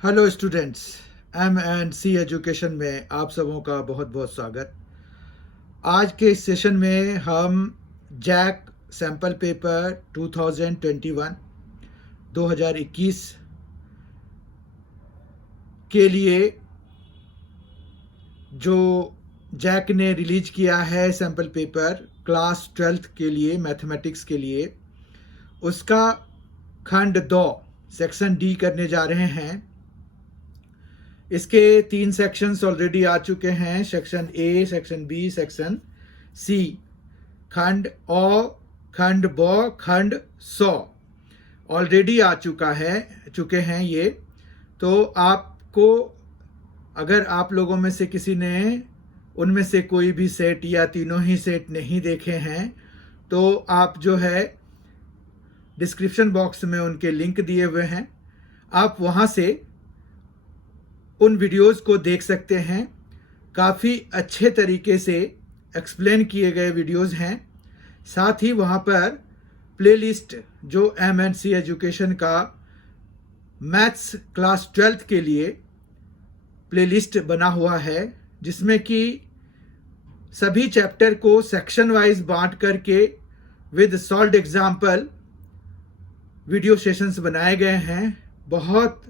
Hello students, M&C education में आप सबों का बहुत बहुत स्वागत। आज के इस सेशन में हम जैक सैम्पल पेपर 2021 के लिए जो जैक ने रिलीज किया है सैम्पल पेपर क्लास 12th के लिए मैथमेटिक्स के लिए, उसका खंड 2 सेक्शन डी करने जा रहे हैं। इसके 3 सेक्शंस ऑलरेडी आ चुके हैं, section A, section B, section C. खंड ओ, खंड ब, खंड 100 ऑलरेडी आ चुके हैं ये। तो आपको, अगर आप लोगों में से किसी ने उनमें से कोई भी सेट या तीनों ही सेट नहीं देखे हैं, तो आप जो है डिस्क्रिप्शन बॉक्स में उनके लिंक दिए हुए हैं, आप वहाँ से उन वीडियोस को देख सकते हैं। काफ़ी अच्छे तरीके से एक्सप्लेन किए गए वीडियोस हैं। साथ ही वहाँ पर प्लेलिस्ट जो M&C एजुकेशन का मैथ्स क्लास 12th के लिए प्लेलिस्ट बना हुआ है, जिसमें कि सभी चैप्टर को सेक्शन वाइज बांट करके with solved example video sessions बनाए गए हैं। बहुत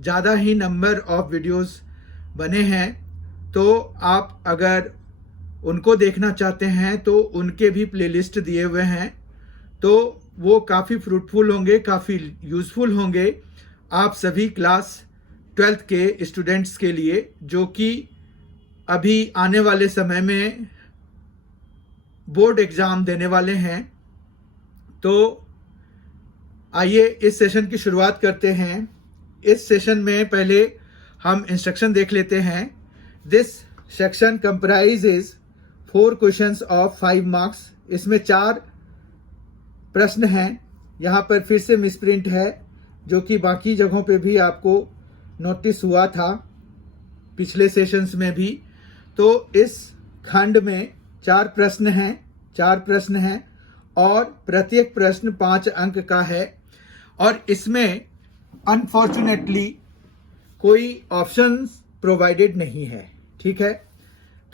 ज़्यादा ही नंबर ऑफ वीडियोस बने हैं, तो आप अगर उनको देखना चाहते हैं तो उनके भी प्लेलिस्ट दिए हुए हैं, तो वो काफ़ी फ्रूटफुल होंगे, काफ़ी यूज़फुल होंगे आप सभी क्लास 12th के स्टूडेंट्स के लिए, जो कि अभी आने वाले समय में बोर्ड एग्ज़ाम देने वाले हैं। तो आइए इस सेशन की शुरुआत करते हैं। इस सेशन में पहले हम इंस्ट्रक्शन देख लेते हैं। This section comprises 4 questions of 5 marks. इसमें 4 प्रश्न हैं। यहाँ पर फिर से मिसप्रिंट है, जो कि बाकी जगहों पे भी आपको नोटिस हुआ था पिछले सेशंस में भी। तो इस खंड में 4 प्रश्न हैं और प्रत्येक प्रश्न 5 अंक का है। और इसमें अनफॉर्चुनेटली कोई ऑप्शंस प्रोवाइडेड नहीं है, ठीक है।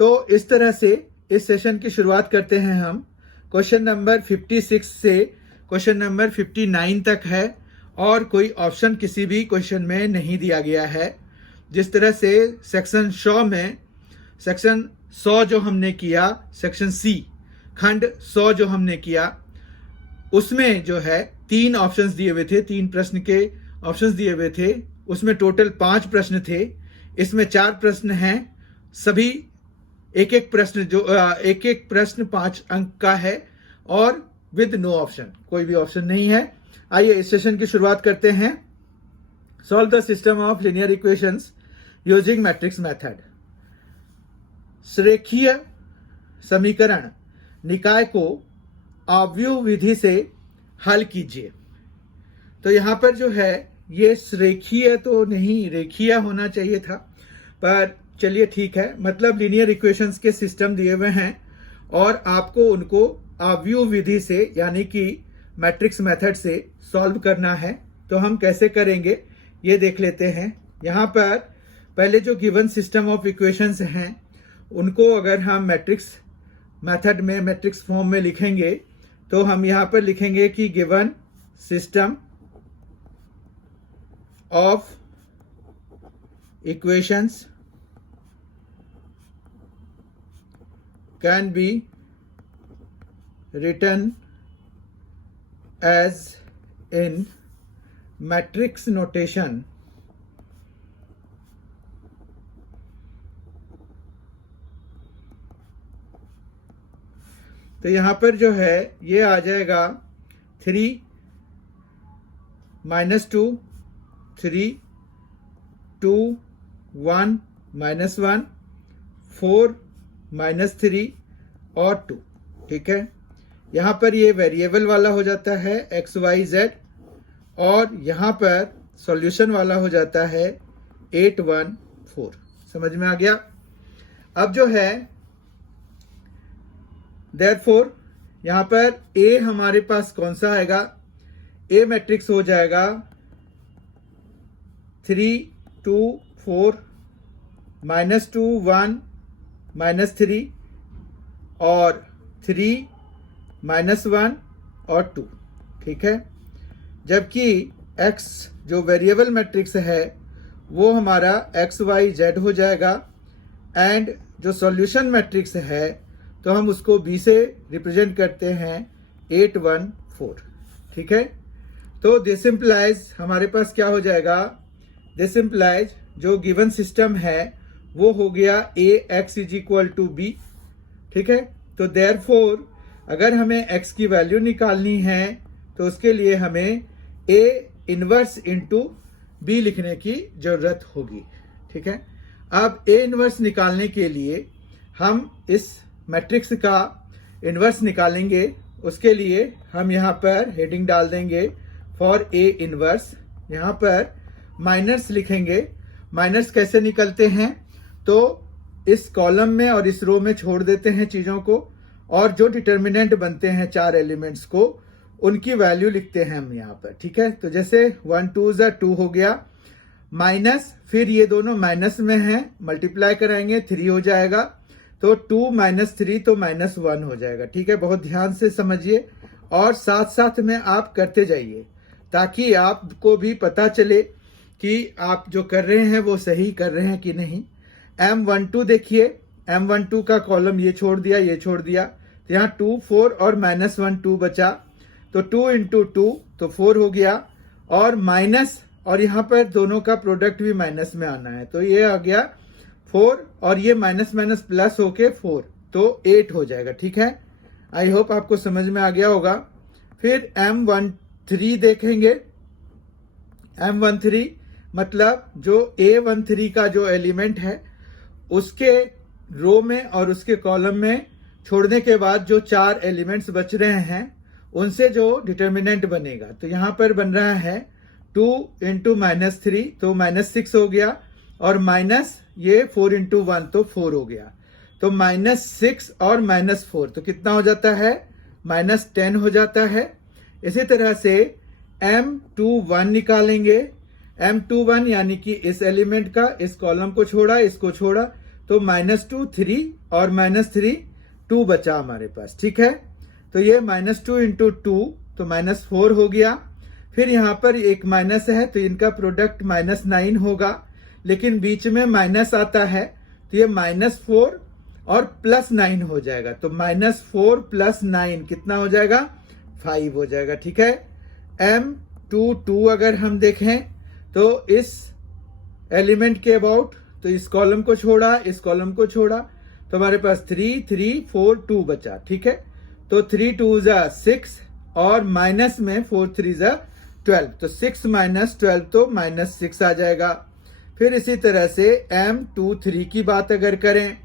तो इस तरह से इस सेशन की शुरुआत करते हैं हम। क्वेश्चन नंबर 56 से क्वेश्चन नंबर 59 तक है और कोई ऑप्शन किसी भी क्वेश्चन में नहीं दिया गया है। जिस तरह से सेक्शन 100 जो हमने किया, सेक्शन सी खंड 100 जो हमने किया, उसमें जो है 3 ऑप्शंस दिए हुए थे, 3 प्रश्न के ऑप्शंस दिए हुए थे। उसमें टोटल 5 प्रश्न थे। इसमें 4 प्रश्न हैं। सभी एक एक प्रश्न 5 अंक का है और विद नो ऑप्शन, कोई भी ऑप्शन नहीं है। आइए इस सेशन की शुरुआत करते हैं। Solve the system of linear equations using matrix method. रेखीय समीकरण निकाय को आव्यूह विधि से हल कीजिए। तो यहाँ पर जो है ये रेखीय तो नहीं, रेखीय होना चाहिए था, पर चलिए ठीक है। मतलब लीनियर इक्वेशंस के सिस्टम दिए हुए हैं और आपको उनको आव्यूह विधि से, यानी कि मैट्रिक्स मेथड से सॉल्व करना है। तो हम कैसे करेंगे ये देख लेते हैं। यहाँ पर पहले जो गिवन सिस्टम ऑफ इक्वेशंस हैं, उनको अगर हम मैट्रिक्स मेथड में, मैट्रिक्स फॉर्म में लिखेंगे, तो हम यहाँ पर लिखेंगे कि given system of equations can be written as in matrix notation तो यहाँ पर जो है ये आ जाएगा 3 -2 3 2 1 -1 4 -3 और 2, ठीक है। यहाँ पर ये वेरिएबल वाला हो जाता है x y z, और यहाँ पर सॉल्यूशन वाला हो जाता है 8 1 4। समझ में आ गया। अब जो है देयरफॉर यहाँ पर A हमारे पास कौन सा आएगा, A मैट्रिक्स हो जाएगा 3 2 4 -2 1 -3 और 3 -1 और 2, ठीक है। जबकि x जो वेरिएबल मैट्रिक्स है वो हमारा एक्स वाई जेड हो जाएगा, एंड जो सॉल्यूशन मैट्रिक्स है तो हम उसको b से रिप्रेजेंट करते हैं 8 1 4, ठीक है। तो दिस इम्प्लाइज हमारे पास क्या हो जाएगा, दिस इम्प्लाइज जो गिवन सिस्टम है वो हो गया a x = b, ठीक है। तो देयरफॉर अगर हमें x की वैल्यू निकालनी है तो उसके लिए हमें a इनवर्स इंटू b लिखने की जरूरत होगी, ठीक है। अब a इनवर्स निकालने के लिए हम इस मैट्रिक्स का इनवर्स निकालेंगे। उसके लिए हम यहाँ पर हेडिंग डाल देंगे फॉर a इनवर्स, यहाँ पर माइनस लिखेंगे। माइनस कैसे निकलते हैं, तो इस कॉलम में और इस रो में छोड़ देते हैं चीजों को, और जो डिटर्मिनेंट बनते हैं 4 एलिमेंट्स को उनकी वैल्यू लिखते हैं हम यहाँ पर, ठीक है। तो जैसे 1 2 2 हो गया, माइनस, फिर ये दोनों माइनस में हैं, मल्टीप्लाई कराएंगे 3 हो जाएगा, तो 2 -3 तो -1 हो जाएगा, ठीक है। बहुत ध्यान से समझिए और साथ साथ में आप करते जाइए ताकि आपको भी पता चले कि आप जो कर रहे हैं वो सही कर रहे हैं कि नहीं। M12 देखिए, M12 का कॉलम ये छोड़ दिया, ये छोड़ दिया, तो यहाँ 2 4 और -1 2 बचा, तो 2 × 2 तो 4 हो गया, और माइनस, और यहाँ पर दोनों का प्रोडक्ट भी माइनस में आना है, तो ये आ गया 4 और ये माइनस माइनस प्लस होके 4, तो 8 हो जाएगा, ठीक है। आई होप आपको समझ में आ गया होगा। फिर M13 देखेंगे। M13 मतलब जो A13 का जो एलिमेंट है उसके रो में और उसके कॉलम में छोड़ने के बाद जो 4 एलिमेंट्स बच रहे हैं उनसे जो डिटर्मिनेंट बनेगा, तो यहां पर बन रहा है 2 × -3 तो -6 हो गया, और माइनस ये 4 × 1 तो 4 हो गया, तो -6 और -4 तो कितना हो जाता है, -10 हो जाता है। इसी तरह से M21 निकालेंगे। M21 यानी कि इस एलिमेंट का, इस कॉलम को छोड़ा, इसको छोड़ा, तो -2 3 और -3 2 बचा हमारे पास, ठीक है। तो ये -2 × 2 तो -4 हो गया। फिर यहाँ पर एक माइनस है तो इनका प्रोडक्ट -9 होगा, लेकिन बीच में माइनस आता है तो ये -4 और +9 हो जाएगा, तो -4 + 9 कितना हो जाएगा, 5 हो जाएगा, ठीक है। M22 अगर हम देखें तो इस एलिमेंट के अबाउट, तो इस कॉलम को छोड़ा, इस कॉलम को छोड़ा, तो हमारे पास 3 3 4 2 बचा, ठीक है। तो 3 2 6 और माइनस में 4 3 12, तो 6 - 12 तो -6 आ जाएगा। फिर इसी तरह से M23 की बात अगर करें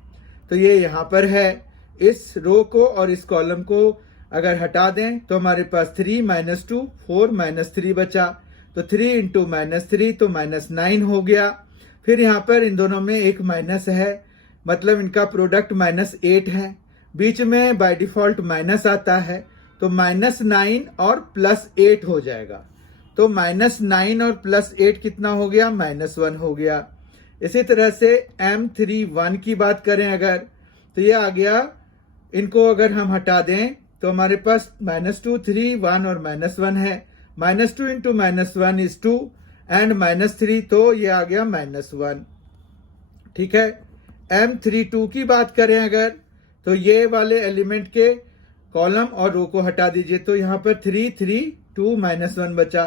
तो ये यहाँ पर है, इस रो को और इस कॉलम को अगर हटा दें तो हमारे पास 3 - 2 4 -3 बचा, तो 3 × -3 तो -9 हो गया। फिर यहाँ पर इन दोनों में एक माइनस है, मतलब इनका प्रोडक्ट -8 है, बीच में बाय डिफॉल्ट माइनस आता है, तो -9 और +8 हो जाएगा, तो -9 और +8 कितना हो गया, -1 हो गया। इसी तरह से M31 की बात करें अगर, तो ये आ गया, इनको अगर हम हटा दें तो हमारे पास -2 3 1 और -1 है, -2 × -1 = 2 एंड -3 तो ये आ गया -1, ठीक है। M32 की बात करें अगर, तो ये वाले एलिमेंट के कॉलम और रो को हटा दीजिए, तो यहाँ पर 3 3 2 -1 बचा,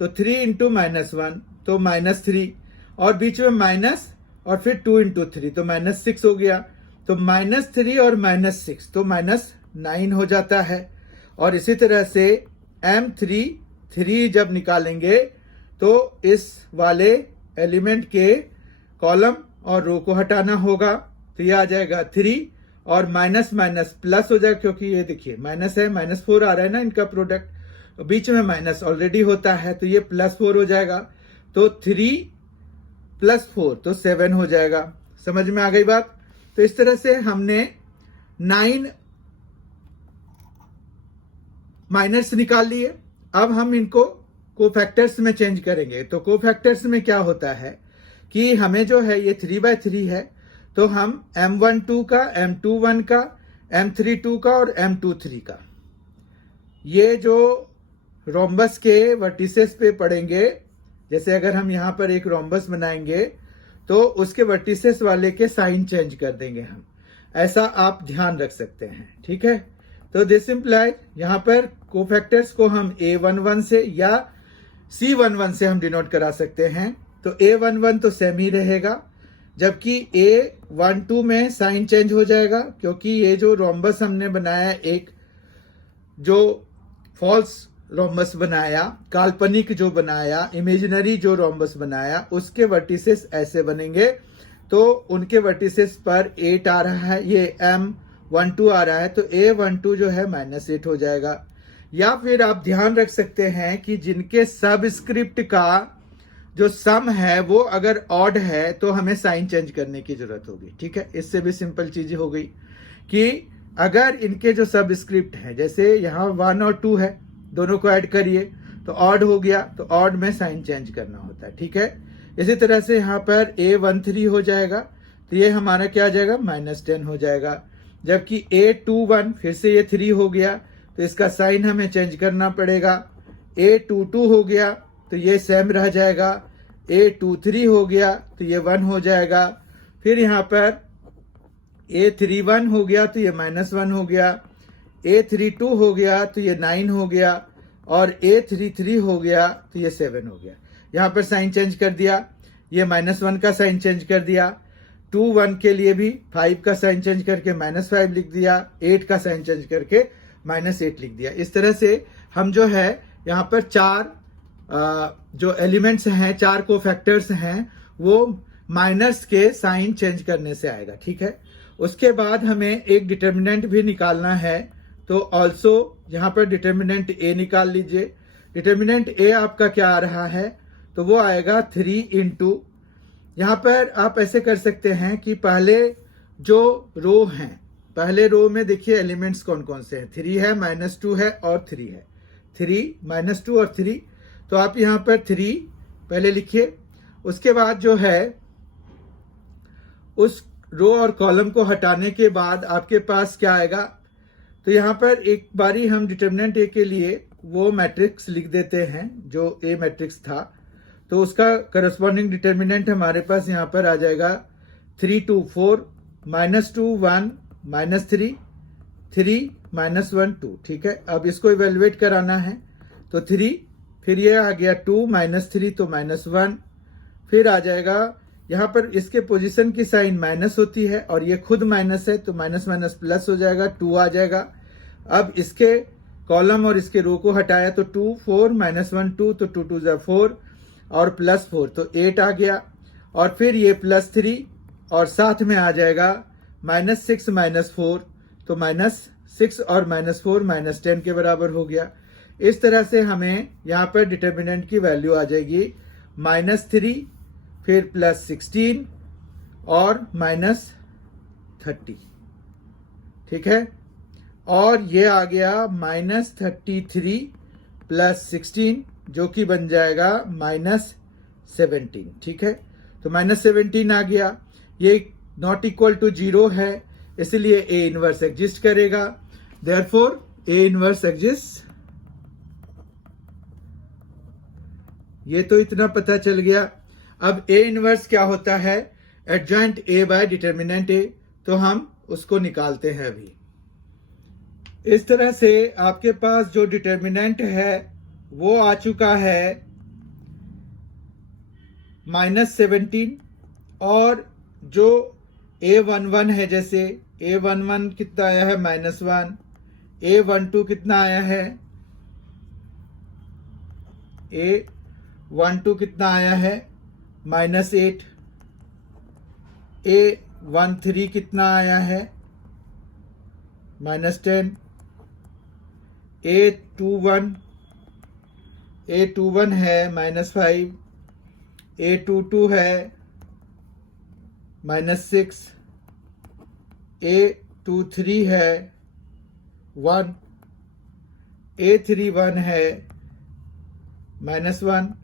तो 3 × -1 तो -3, और बीच में माइनस, और फिर 2 × 3 तो -6 हो गया, तो -3 और -6 तो -9 हो जाता है। और इसी तरह से M33 जब निकालेंगे तो इस वाले एलिमेंट के कॉलम और रो को हटाना होगा, तो ये आ जाएगा 3, और माइनस माइनस प्लस हो जाएगा, क्योंकि ये देखिए माइनस है, -4 आ रहा है ना इनका प्रोडक्ट, बीच में माइनस ऑलरेडी होता है, तो ये +4 हो जाएगा, तो 3 + 4 तो 7 हो जाएगा। समझ में आ गई बात। तो इस तरह से हमने 9 माइनस निकाल लिए। अब हम इनको कोफैक्टर्स में चेंज करेंगे। तो कोफैक्टर्स में क्या होता है कि हमें जो है ये 3/3 है, तो हम M12 का, M21 का, M32 का और M23 का ये जो रोम्बस के वर्टिसेस पे पड़ेंगे, जैसे अगर हम यहाँ पर एक रोम्बस बनाएंगे तो उसके वर्टिसेस वाले के साइन चेंज कर देंगे हम, ऐसा आप ध्यान रख सकते हैं। ठीक है, तो दिस इम्प्लाइज यहाँ पर कोफैक्टर्स को हम A11 से या C11 से हम डिनोट करा सकते हैं। तो A11 तो सेम ही रहेगा, जबकि A12 में साइन चेंज हो जाएगा, क्योंकि ये जो रोम्बस हमने बनाया, एक जो फॉल्स रोम्बस बनाया, काल्पनिक जो बनाया, इमेजिनरी जो रोम्बस बनाया, उसके वर्टिसेस ऐसे बनेंगे, तो उनके वर्टिसेस पर 8 आ रहा है, ये M12 आ रहा है, तो A12 जो है -8 हो जाएगा। या फिर आप ध्यान रख सकते हैं कि जिनके सबस्क्रिप्ट का जो सम है वो अगर ऑड है तो हमें साइन चेंज करने की जरूरत होगी। ठीक है, इससे भी सिंपल चीज हो गई कि अगर इनके जो सबस्क्रिप्ट है, जैसे यहाँ 1 और 2 है, दोनों को ऐड करिए तो ऑड हो गया, तो ऑड में साइन चेंज करना होता है। ठीक है, इसी तरह से यहाँ पर A13 हो जाएगा, तो ये हमारा क्या आ जाएगा, -10 हो जाएगा। जबकि A21 फिर से ये 3 हो गया, तो इसका साइन हमें चेंज करना पड़ेगा। A22 हो गया तो ये सेम रह जाएगा। A23 हो गया तो ये 1 हो जाएगा। फिर यहाँ पर A31 हो गया तो ये -1 हो गया। A32 हो गया तो ये 9 हो गया, और A33 हो गया तो ये 7 हो गया। यहाँ पर साइन चेंज कर दिया, ये -1 का साइन चेंज कर दिया, 2 1 के लिए भी 5 का साइन चेंज करके -5 लिख दिया, 8 का साइन चेंज करके -8 लिख दिया। इस तरह से हम जो है यहाँ पर 4 जो एलिमेंट्स हैं, 4 कोफैक्टर्स हैं, वो माइनर्स के साइन चेंज करने से आएगा। ठीक है, उसके बाद हमें एक डिटर्मिनेंट भी निकालना है, तो ऑल्सो यहाँ पर डिटर्मिनेंट A निकाल लीजिए। डिटर्मिनेंट A आपका क्या आ रहा है, तो वो आएगा 3 इंटू, यहाँ पर आप ऐसे कर सकते हैं कि पहले जो रो हैं, पहले रो में देखिए एलिमेंट्स कौन कौन से हैं, 3 है, -2 है और 3 है, 3 -2 और 3, तो आप यहाँ पर 3 पहले लिखिए। उसके बाद जो है उस रो और कॉलम को हटाने के बाद आपके पास क्या आएगा, तो यहाँ पर एक बारी हम डिटर्मिनेंट A के लिए वो मैट्रिक्स लिख देते हैं जो A मैट्रिक्स था, तो उसका करस्पॉन्डिंग डिटर्मिनेंट हमारे पास यहाँ पर आ जाएगा 3 2 4 -2 1 -3 3 -1 2। ठीक है, अब इसको इवेलुएट कराना है, तो 3, फिर ये आ गया 2 -3 तो -1, फिर आ जाएगा यहाँ पर इसके पोजीशन की साइन माइनस होती है और ये खुद माइनस है, तो माइनस माइनस प्लस हो जाएगा, 2 आ जाएगा। अब इसके कॉलम और इसके रो को हटाया तो 2 4 -1 2, तो 2 2 = 4 और +4 तो 8 आ गया, और फिर ये +3 और साथ में आ जाएगा -6 -4, तो -6 और -4 -10 के बराबर हो गया। इस तरह से हमें यहाँ पर डिटर्मिनेंट की वैल्यू आ जाएगी -3, फिर +16 और -30। ठीक है, और ये आ गया -33 + 16 जो कि बन जाएगा -17। ठीक है, तो -17 आ गया, ये नॉट इक्वल टू 0 है, इसलिए A इनवर्स एग्जिस्ट करेगा, देयरफॉर A इनवर्स एग्जिस्ट। ये तो इतना पता चल गया। अब A इनवर्स क्या होता है, adjoint A bye determinant A, तो हम उसको निकालते हैं अभी। इस तरह से आपके पास जो डिटर्मिनेंट है वो आ चुका है -17, और जो A11 है, जैसे A11 कितना आया है -1, A12 कितना आया है, A12 कितना आया है -8, A13 कितना आया है -10, A21 है -5, A22 है -6, A23 है 1, A31 है -1,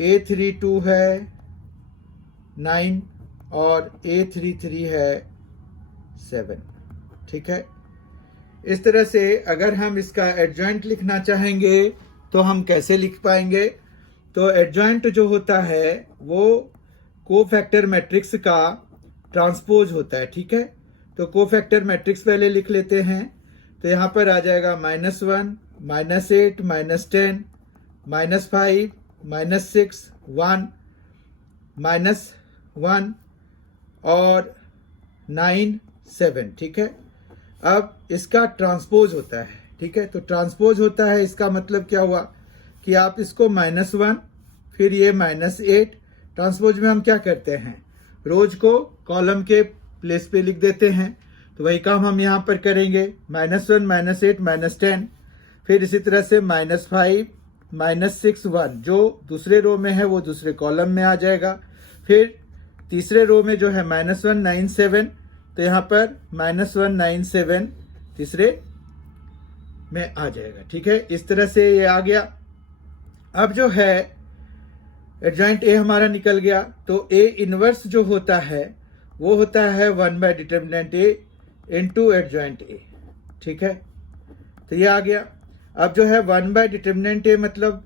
A32 है 9 और A33 है 7। ठीक है, इस तरह से अगर हम इसका एडजॉइंट लिखना चाहेंगे तो हम कैसे लिख पाएंगे? तो एडजॉइंट जो होता है वो कोफैक्टर मैट्रिक्स का ट्रांसपोज होता है। ठीक है, तो कोफैक्टर मैट्रिक्स पहले लिख लेते हैं। तो यहाँ पर आ जाएगा -1, -8, -10, -5, -6, 1, -1 और 9, 7। ठीक है, अब इसका ट्रांसपोज होता है। ठीक है, तो ट्रांसपोज होता है, इसका मतलब क्या हुआ कि आप इसको -1 फिर ये -8, ट्रांसपोज में हम क्या करते हैं, रोज को कॉलम के प्लेस पे लिख देते हैं। तो वही काम हम यहाँ पर करेंगे, -1, -8, -10, फिर इसी तरह से -5, -6, 1 जो दूसरे रो में है वो दूसरे कॉलम में आ जाएगा। फिर तीसरे रो में जो है -1, 9, 7, तो यहाँ पर -1, 9, 7 तीसरे में आ जाएगा। ठीक है, इस तरह से ये आ गया। अब जो है एडजॉइंट ए हमारा निकल गया, तो ए इनवर्स जो होता है वो होता है 1 / determinant A into adjoint A. ठीक है, तो ये आ गया। अब जो है 1 / डिटर्मिनेंट ए मतलब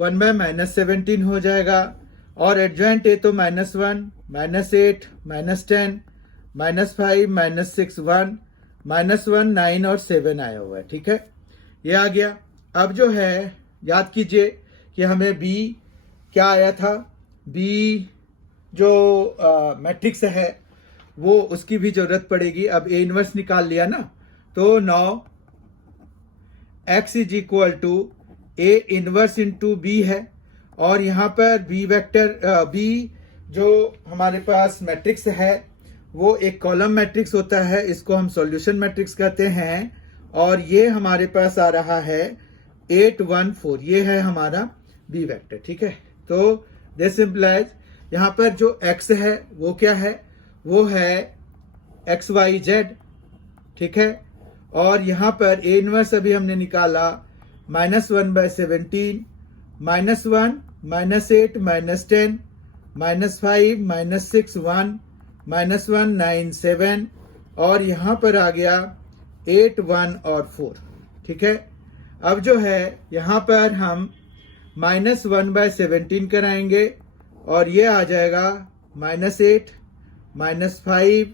1 / -17 हो जाएगा, और एडजॉइंट ए तो -1, -8, -10, -5, -6, 1, -1, 9 और 7 आया हुआ है। ठीक है, ये आ गया। अब जो है याद कीजिए कि हमें बी क्या आया था, बी जो मैट्रिक्स है वो उसकी भी जरूरत पड़ेगी। अब ए इनवर्स निकाल लिया ना, तो now x is equal to A inverse into B है, और यहाँ पर बी वेक्टर बी जो हमारे पास मैट्रिक्स है वो एक कॉलम मैट्रिक्स होता है, इसको हम सॉल्यूशन मैट्रिक्स कहते हैं। और ये हमारे पास आ रहा है 8, 1, 4, ये है हमारा बी वेक्टर। ठीक है, तो दिस इम्प्लाइज यहाँ पर जो x है वो क्या है, वो है XYZ। ठीक है, और यहाँ पर ए इनवर्स अभी हमने निकाला -1/17, -1, -8, -10, -5, -6, 1, -1, 9, 7, और यहाँ पर आ गया 8, 1 और 4। ठीक है, अब जो है यहाँ पर हम -1/17 कराएंगे, और ये आ जाएगा -8, -5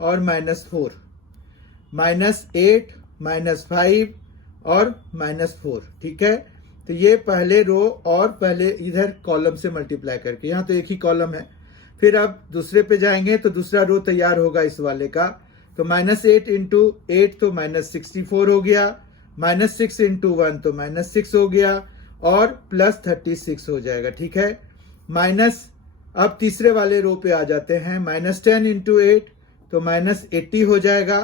और -4, -8, -5 और -4। ठीक है, तो ये पहले रो और पहले इधर कॉलम से मल्टीप्लाई करके, यहाँ तो एक ही कॉलम है। फिर अब दूसरे पे जाएंगे तो दूसरा रो तैयार होगा इस वाले का, तो -8 इंटू 8 तो -64 हो गया, -6 इंटू 1 तो -6 हो गया, और +36 हो जाएगा। ठीक है, माइनस अब तीसरे वाले रो पे आ जाते हैं, -10 इंटू 8 तो -80 हो जाएगा,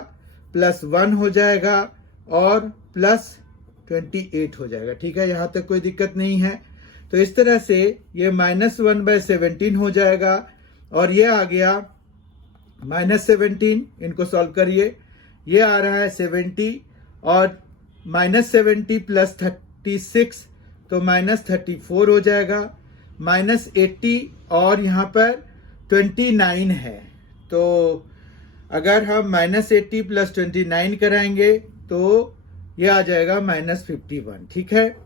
+1 हो जाएगा, और +28 हो जाएगा। ठीक है, यहाँ तक कोई दिक्कत नहीं है। तो इस तरह से ये -1/17 हो जाएगा, और ये आ गया -17, इनको सॉल्व करिए, ये आ रहा है 70, और -70 + 36 तो -34 हो जाएगा, -80 और यहाँ पर 29 है। तो अगर हम -80 + 29 कराएंगे तो ये आ जाएगा -51। ठीक है,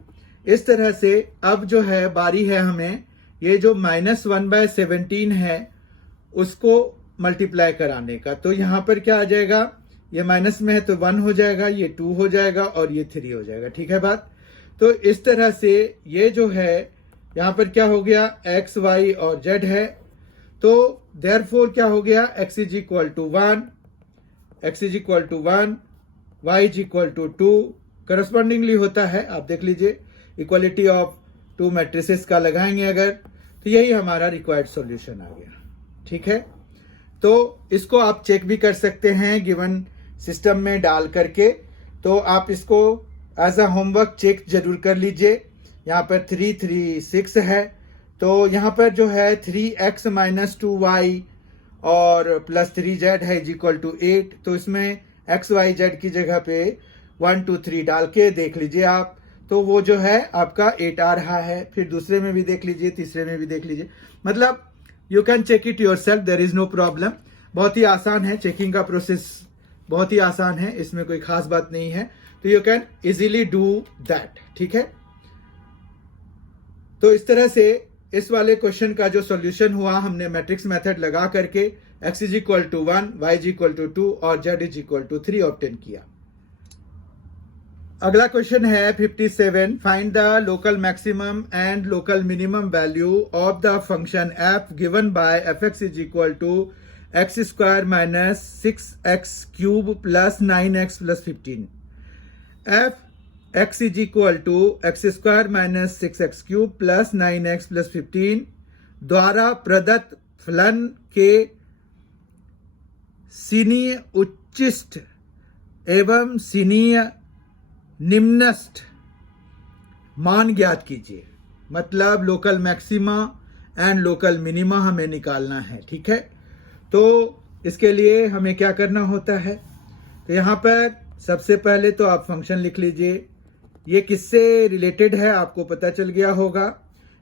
इस तरह से अब जो है बारी है हमें ये जो -1/17 है उसको मल्टीप्लाई कराने का। तो यहाँ पर क्या आ जाएगा, ये माइनस में है तो 1 हो जाएगा, ये 2 हो जाएगा, और ये 3 हो जाएगा। ठीक है बात, तो इस तरह से ये जो है यहाँ पर क्या हो गया, x, y और z है। तो देयरफॉर क्या हो गया, x is equal to 1, x is equal to 1, y is equal to 2 correspondingly होता है। आप देख लीजिए, इक्वालिटी ऑफ 2 मैट्रिसेस का लगाएंगे अगर, तो यही हमारा रिक्वायर्ड सॉल्यूशन आ गया। ठीक है, तो इसको आप चेक भी कर सकते हैं गिवन सिस्टम में डाल करके। तो आप इसको एज अ होमवर्क चेक जरूर कर लीजिए। यहाँ पर 3, 3, 6 है, तो यहाँ पर जो है 3x - 2y और +3z है इज इक्वल टू 8। तो इसमें x, y, z की जगह पे 1, 2, 3 डाल के देख लीजिए आप, तो वो जो है आपका 8 आ रहा है। फिर दूसरे में भी देख लीजिए, तीसरे में भी देख लीजिए। मतलब you can check it yourself, there is no problem. बहुत ही आसान है, चेकिंग का प्रोसेस बहुत ही आसान है, इसमें कोई खास बात नहीं है। तो you can easily do that, ठीक है। तो इस तरह से इस वाले क्वेश्चन का जो सॉल्यूशन हुआ, हमने मैट्रिक्स मेथड लगा करके x is equal to 1, y is equal to 2 और z is equal to 3 obtain किया। अगला क्वेश्चन है 57, find the local maximum and local minimum value of the function f given by fx is equal to x square minus 6x cube plus 9x plus 15। f x is equal to x square minus 6x cube plus 9x plus 15 द्वारा प्रदत्त फलन के सीनीय उच्चिष्ट एवं सीनीय निम्नस्थ मान ज्ञात कीजिए। मतलब local maxima and local minima हमें निकालना है, ठीक है। तो इसके लिए हमें क्या करना होता है, तो यहाँ पर सबसे पहले तो आप फंक्शन लिख लीजिए। ये किससे रिलेटेड है आपको पता चल गया होगा।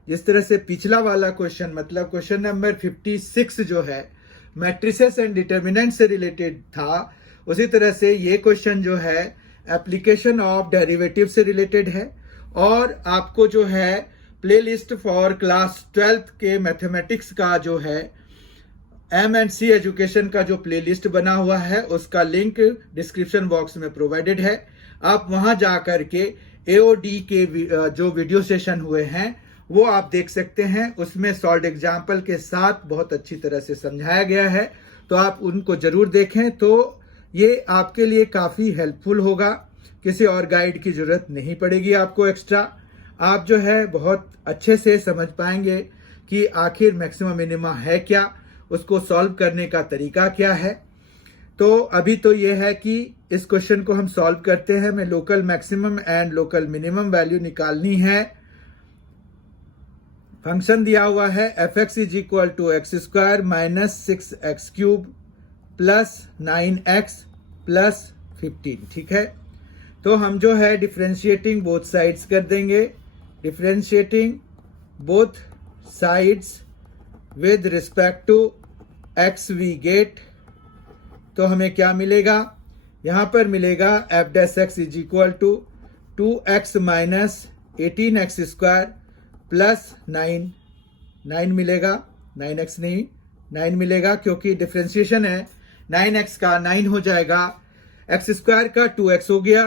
जिस तरह से पिछला वाला क्वेश्चन, मतलब क्वेश्चन नंबर 56 जो है मैट्रिसेस एंड डिटर्मिनेंट से रिलेटेड था, उसी तरह से ये क्वेश्चन जो है एप्लीकेशन ऑफ डेरिवेटिव से रिलेटेड है। और आपको जो है प्लेलिस्ट फॉर क्लास 12th के मैथमेटिक्स का जो है M&C एजुकेशन का जो प्लेलिस्ट बना हुआ है, उसका लिंक डिस्क्रिप्शन बॉक्स में प्रोवाइडेड है। आप वहां जा करके AOD के जो वीडियो सेशन हुए हैं वो आप देख सकते हैं। उसमें सॉल्व एग्जाम्पल के साथ बहुत अच्छी तरह से समझाया गया है, तो आप उनको जरूर देखें। तो ये आपके लिए काफी हेल्पफुल होगा, किसी और गाइड की जरूरत नहीं पड़ेगी आपको एक्स्ट्रा। आप जो है बहुत अच्छे से समझ पाएंगे कि आखिर मैक्सिमम मिनिमा है क्या, उसको सॉल्व करने का तरीका क्या है। तो अभी तो ये है कि इस क्वेश्चन को हम सॉल्व करते हैं। हमें local maximum and local minimum value निकालनी है। फंक्शन दिया हुआ है fx is equal to x square minus 6x cube plus 9x plus 15, ठीक है। तो हम जो है डिफ्रेंशिएटिंग बोथ साइड्स कर देंगे। Differentiating both sides with respect to x we get, तो हमें क्या मिलेगा, यहां पर मिलेगा f dash x is equal to 2x minus 18x square plus 9 मिलेगा, 9x नहीं 9 मिलेगा, क्योंकि डिफ्रेंशिएशन है। 9x का 9 हो जाएगा, x स्क्वायर का 2x हो गया,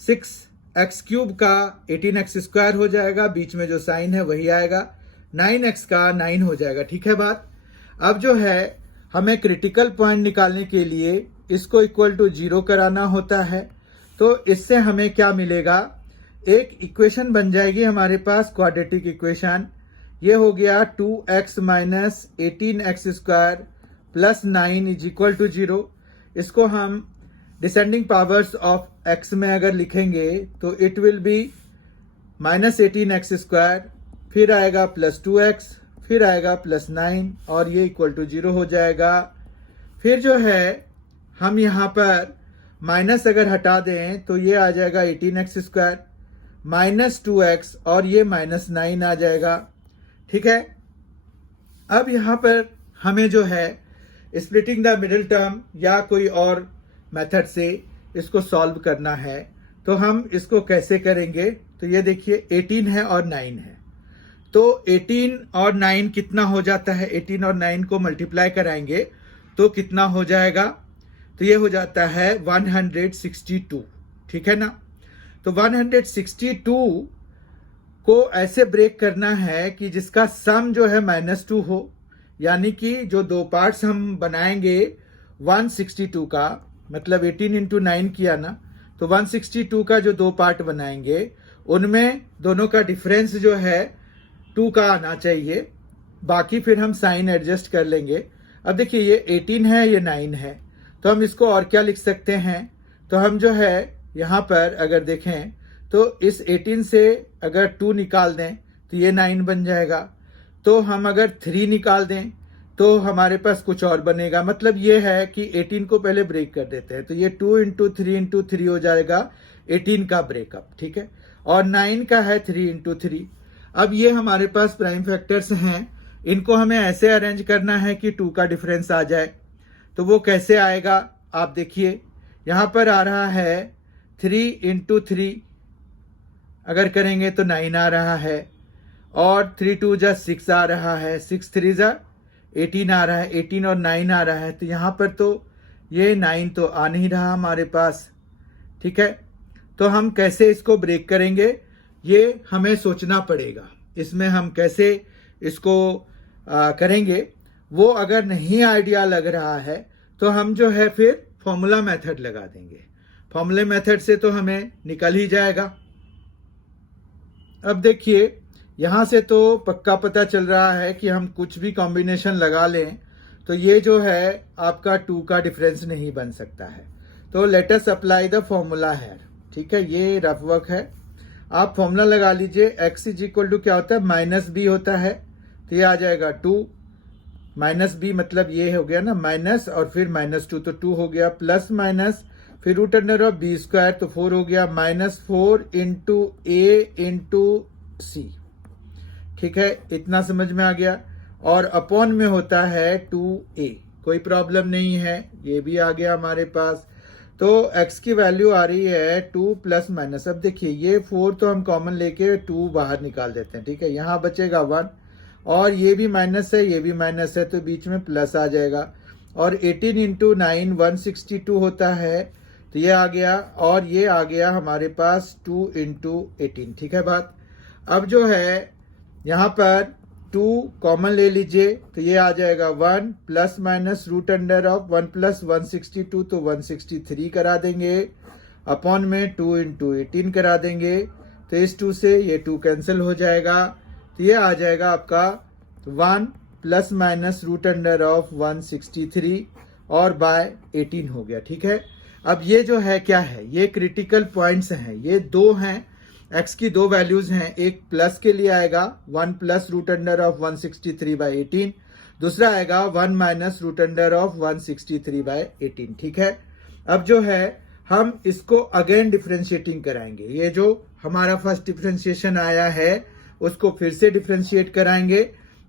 6x क्यूब का 18x स्क्वायर हो जाएगा, बीच में जो साइन है वही आएगा, 9x का 9 हो जाएगा, ठीक है बात। अब जो है हमें क्रिटिकल पॉइंट निकालने के लिए इसको इक्वल टू 0 कराना होता है। तो इससे हमें क्या मिलेगा, एक इक्वेशन बन जाएगी हमारे पास, क्वाड्रेटिक इक्वेशन। ये हो गया 2x minus 18x square plus 9 is equal to 0। इसको हम डिसेंडिंग पावर्स ऑफ x में अगर लिखेंगे तो it will be minus 18x square, फिर आएगा प्लस 2x, फिर आएगा प्लस 9 और ये इक्वल टू 0 हो जाएगा। फिर जो है हम यहाँ पर माइनस अगर हटा दें तो ये आ जाएगा 18x स्क्वायर माइनस 2x और ये माइनस 9 आ जाएगा, ठीक है। अब यहाँ पर हमें जो है स्प्लिटिंग द मिडिल टर्म या कोई और मेथड से इसको सॉल्व करना है। तो हम इसको कैसे करेंगे, तो ये देखिए 18 है और 9 है, तो 18 और 9 कितना हो जाता है, 18 और 9 को मल्टीप्लाई कराएंगे तो कितना हो जाएगा, तो ये हो जाता है 162, ठीक है ना। तो 162 को ऐसे ब्रेक करना है कि जिसका सम जो है -2 हो, यानी कि जो दो पार्ट्स हम बनाएंगे 162 का, मतलब 18 इंटू 9 किया ना, तो 162 का जो दो पार्ट बनाएंगे उनमें दोनों का डिफरेंस जो है 2 का आना चाहिए, बाकी फिर हम साइन एडजस्ट कर लेंगे। अब देखिए ये 18 है, ये 9 है, तो हम इसको और क्या लिख सकते हैं, तो हम जो है यहाँ पर अगर देखें तो इस 18 से अगर 2 निकाल दें तो ये 9 बन जाएगा, तो हम अगर 3 निकाल दें तो हमारे पास कुछ और बनेगा। मतलब ये है कि 18 को पहले ब्रेक कर देते हैं, तो ये 2 इंटू 3 इंटू 3 हो जाएगा 18 का ब्रेकअप, ठीक है, और 9 का है 3 इंटू 3। अब ये हमारे पास प्राइम फैक्टर्स हैं, इनको हमें ऐसे अरेंज करना है कि 2 का डिफरेंस आ जाए। तो वो कैसे आएगा आप देखिए, यहाँ पर आ रहा है 3 × 3, अगर करेंगे तो 9 आ रहा है, और 3 2 जा 6 आ रहा है, 6 3 जा 18 आ रहा है, 18 और 9 आ रहा है। तो यहाँ पर तो ये 9 तो आ नहीं रहा हमारे पास, ठीक है। तो हम कैसे इसको ब्रेक करेंगे ये हमें सोचना पड़ेगा। इसमें हम कैसे इसको करेंगे वो अगर नहीं आइडिया लग रहा है तो हम जो है फिर फॉर्मूला मेथड लगा देंगे। फॉर्मूले मेथड से तो हमें निकल ही जाएगा। अब देखिए यहाँ से तो पक्का पता चल रहा है कि हम कुछ भी कॉम्बिनेशन लगा लें तो ये जो है आपका 2 का डिफरेंस नहीं बन सकता है। तो let us apply the formula है, ठीक है। ये रफ वर्क है, आप फॉर्मूला लगा लीजिए। x इज इक्वल टू क्या होता है, -b होता है। तो ये आ जाएगा 2 -b, मतलब ये हो गया ना माइनस और फिर -2, तो 2 हो गया, प्लस माइनस फिर root under of b square, तो 4 हो गया, -4 × a × c, ठीक है। इतना समझ में आ गया। और अपॉन में होता है 2a, कोई प्रॉब्लम नहीं है, ये भी आ गया हमारे पास। तो x की वैल्यू आ रही है 2 +। अब देखिए ये 4 तो हम कॉमन लेके 2 बाहर निकाल देते हैं, ठीक है। यहाँ बचेगा 1 और ये भी माइनस है, ये भी माइनस है, तो बीच में प्लस आ जाएगा। और 18 × 9 162 होता है, तो ये आ गया, और ये आ गया हमारे पास 2 × 18, ठीक है बात। अब जो है यहाँ पर 2 कॉमन ले लीजिए, तो ये आ जाएगा 1 ± रूट अंडर ऑफ 1 + 162, तो 163 करा देंगे, अपॉन में 2 × 18 करा देंगे। तो इस 2 से ये 2 कैंसिल हो जाएगा, तो ये आ जाएगा आपका 1 ± रूट अंडर ऑफ 163 और बाय 18 हो गया, ठीक है। अब ये जो है क्या है, ये क्रिटिकल पॉइंट्स हैं, ये 2 हैं, x की 2 वैल्यूज हैं। एक प्लस के लिए आएगा 1 + रूट अंडर ऑफ 163/18, दूसरा आएगा 1 - रूट अंडर ऑफ 163/18, ठीक है। अब जो है हम इसको अगेन डिफरेंशिएटिंग कराएंगे। ये जो हमारा फर्स्ट डिफरेंशिएशन आया है उसको फिर से डिफरेंशिएट कराएंगे।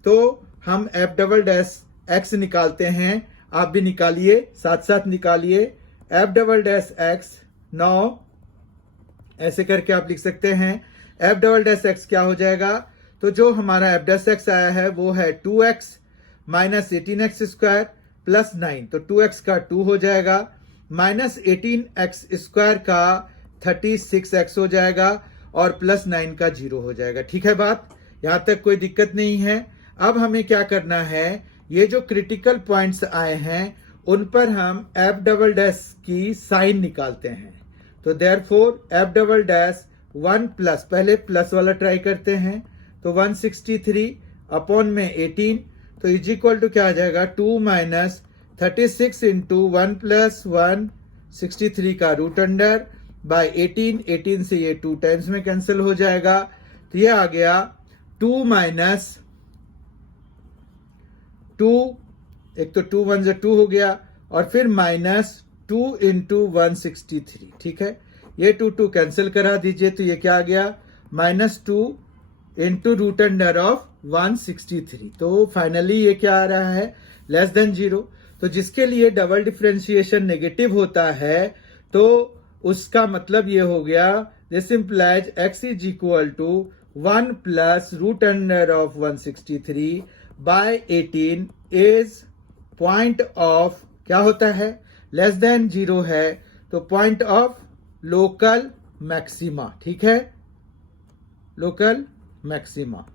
तो हम f"x निकालते हैं, आप भी निकालिए, साथ साथ निकालिए। f"x 9 ऐसे करके आप लिख सकते हैं। f"x क्या हो जाएगा, तो जो हमारा f' आया है वो है 2x - 18x² + 9, तो 2x का 2 हो जाएगा, -18x² का 36x हो जाएगा, और +9 का 0 हो जाएगा, ठीक है बात। यहां तक कोई दिक्कत नहीं है। अब हमें क्या करना है, ये जो क्रिटिकल पॉइंट्स आए हैं उन पर हम f" की साइन निकालते हैं। तो देयरफॉर f" 1 पहले प्लस वाला ट्राई करते हैं, तो 163 अपॉन में 18, तो इज इक्वल टू क्या आ जाएगा, 2 - 36 × 1 + 163 का रूट अंडर बाय 18 से ये 2 टाइम्स में कैंसिल हो जाएगा। तो ये आ गया 2 - 2, एक तो 2 1 2 हो गया, और फिर -2 × 163, ठीक है। ये 2 कैंसिल करा दीजिए, तो ये क्या आ गया, -2 × रूट अंडर ऑफ 163। तो फाइनली ये क्या आ रहा है, <0। तो जिसके लिए डबल डिफरेंशिएशन नेगेटिव होता है तो उसका मतलब ये हो गया, this implies x is equal to 1 + root under of 163/18 is point of, क्या होता है, <0 है, तो पॉइंट ऑफ लोकल मैक्सिमा, ठीक है, लोकल मैक्सिमा।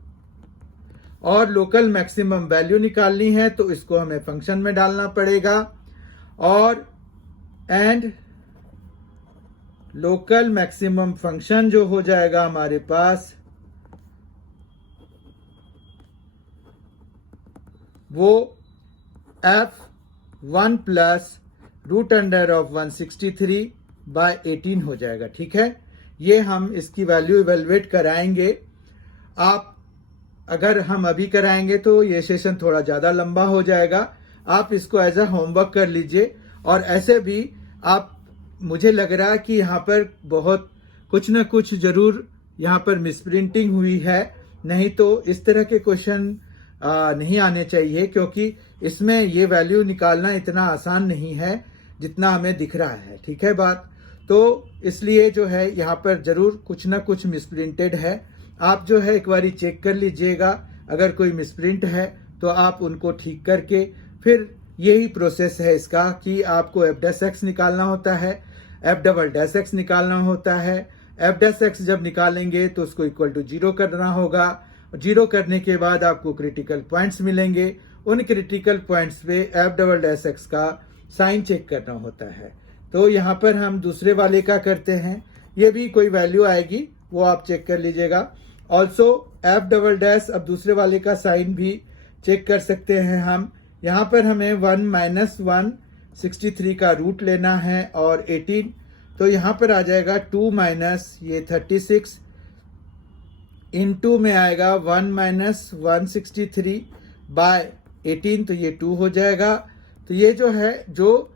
और लोकल मैक्सिमम वैल्यू निकालनी है तो इसको हमें फंक्शन में डालना पड़ेगा, और एंड लोकल मैक्सिमम फंक्शन जो हो जाएगा हमारे पास वो f1 + रूट अंडर ऑफ 163/18 हो जाएगा, ठीक है। ये हम इसकी वैल्यू इवेलुएट कराएंगे। आप अगर हम अभी कराएंगे तो ये सेशन थोड़ा ज़्यादा लंबा हो जाएगा, आप इसको एज अ होमवर्क कर लीजिए। और ऐसे भी आप, मुझे लग रहा है कि यहाँ पर बहुत कुछ ना कुछ जरूर यहाँ पर मिसप्रिंटिंग हुई है, नहीं तो इस तरह के क्वेश्चन नहीं आने चाहिए, क्योंकि इसमें ये वैल्यू निकालना इतना आसान नहीं है जितना हमें दिख रहा है। ठीक है बात। तो इसलिए जो है यहाँ पर ज़रूर कुछ ना कुछ मिसप्रिंटेड है। आप जो है एक बारी चेक कर लीजिएगा, अगर कोई मिसप्रिंट है तो आप उनको ठीक करके फिर यही प्रोसेस है इसका कि आपको f' निकालना होता है, f" निकालना होता है। f' जब निकालेंगे तो उसको इक्वल टू 0 करना होगा। 0 करने के बाद आपको क्रिटिकल पॉइंट्स मिलेंगे। उन क्रिटिकल पॉइंट्स पे f" का साइन चेक करना होता है। तो यहाँ पर हम दूसरे वाले का करते हैं, ये भी कोई वैल्यू आएगी वो आप चेक कर लीजिएगा। ऑल्सो f" अब दूसरे वाले का साइन भी चेक कर सकते हैं हम। यहाँ पर हमें 1 - 163 का रूट लेना है और 18, तो यहाँ पर आ जाएगा 2 - ये 36 इंटू में आएगा 1 - 163 बाय 18, तो ये 2 हो जाएगा। तो ये जो है जो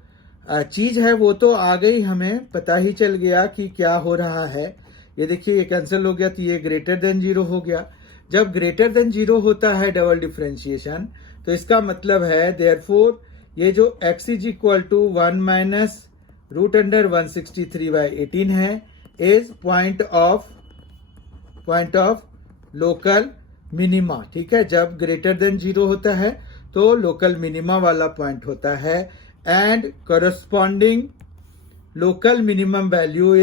चीज़ है वो तो आ गई, हमें पता ही चल गया कि क्या हो रहा है। ये देखिए ये कैंसिल हो गया, तो ये ग्रेटर देन 0 हो गया। जब ग्रेटर देन 0 होता है डबल डिफरेंशिएशन, तो इसका मतलब है देयरफॉर ये जो x इज इक्वल टू 1 - √163/18 है is point of local minima. ठीक है, जब ग्रेटर देन 0 होता है तो लोकल मिनिमा वाला पॉइंट होता है and corresponding local minimum value